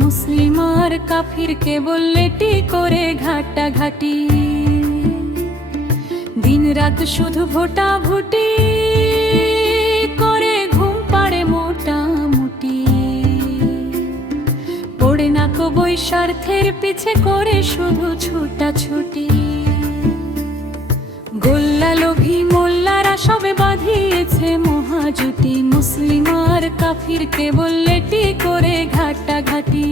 মুসলিম আর কাফিরকে বললেটি করে ঘাটাঘাটি, দিন রাত শুধু ভোটাভুটি করে ঘুম পাড়ে মোটামুটি। পড়ে না তো বই স্বার্থের পিছে করে শুধু ছুটাছুটি। গোল্লা লোভী মোল্লারা সবে বাঁধিয়েছে মহাজুটি, মুসলিম আর কাফিরকে বললেটি করে ঘাটাঘাটি,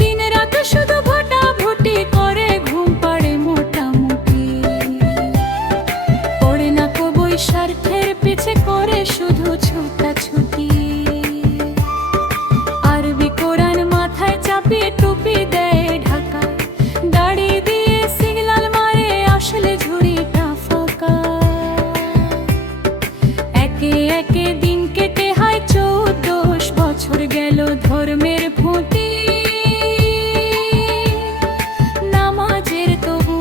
দিন রাত শুধু ভোটাভুটি করে ঘুম পাড়ে মোটামুটি। পড়ে না তো বই স্বার্থের পিছে করে শুধু ছুটাছুটি। আরবি কোরআন মাথায় চাপিয়ে টুপি দেয় ঢাকা, দাড়ি দিয়ে সিগনাল মারে আসলে ঝুড়িটা ফাঁকা। একে একে দিন কেটে হয় 14 বছর গেল ধর্মের ভুঁটি, নামাজের তবু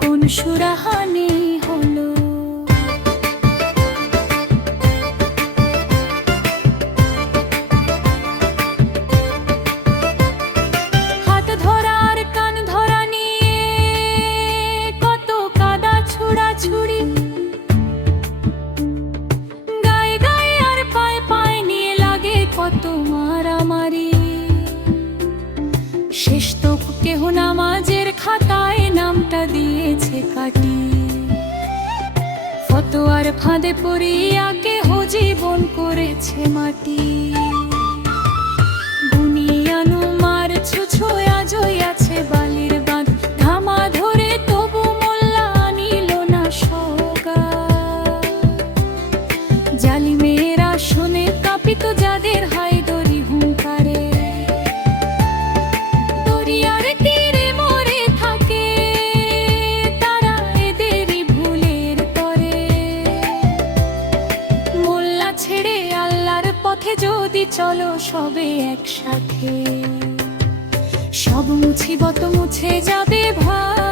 কোন সুরাহানি হলো। হাত ধরা আর কান ধরা নিয়ে কত কাদা ছুড়াছুড়ি, গায়ে গায়ে আর পায়ে পায়ে নিয়ে লাগে কত মারামারি। শেষ তো কেহ নামাজের খাতায় নামটা দিয়েছে কাটি, ফতোয়ার ফাঁদে পড়িয়া কেহ জীবন করেছে মাটি। দুনিয়ানু মার ছুঁছো আজই আছে বালির বাঁধ, ধামা ধরে তবু মোল্লা আনিল না সগা। জালিমেরা শুনে কাঁপিত যাদের হায়দরি হুঙ্কারে, দরিয়ার তীরে মরে থাকে তারা এদেরই ভুলের তরে। মোল্লা ছেড়ে আল্লাহর পথে যদি চলো সবে একসাথে, সব মুছিবত মুছে যাবে ভাই।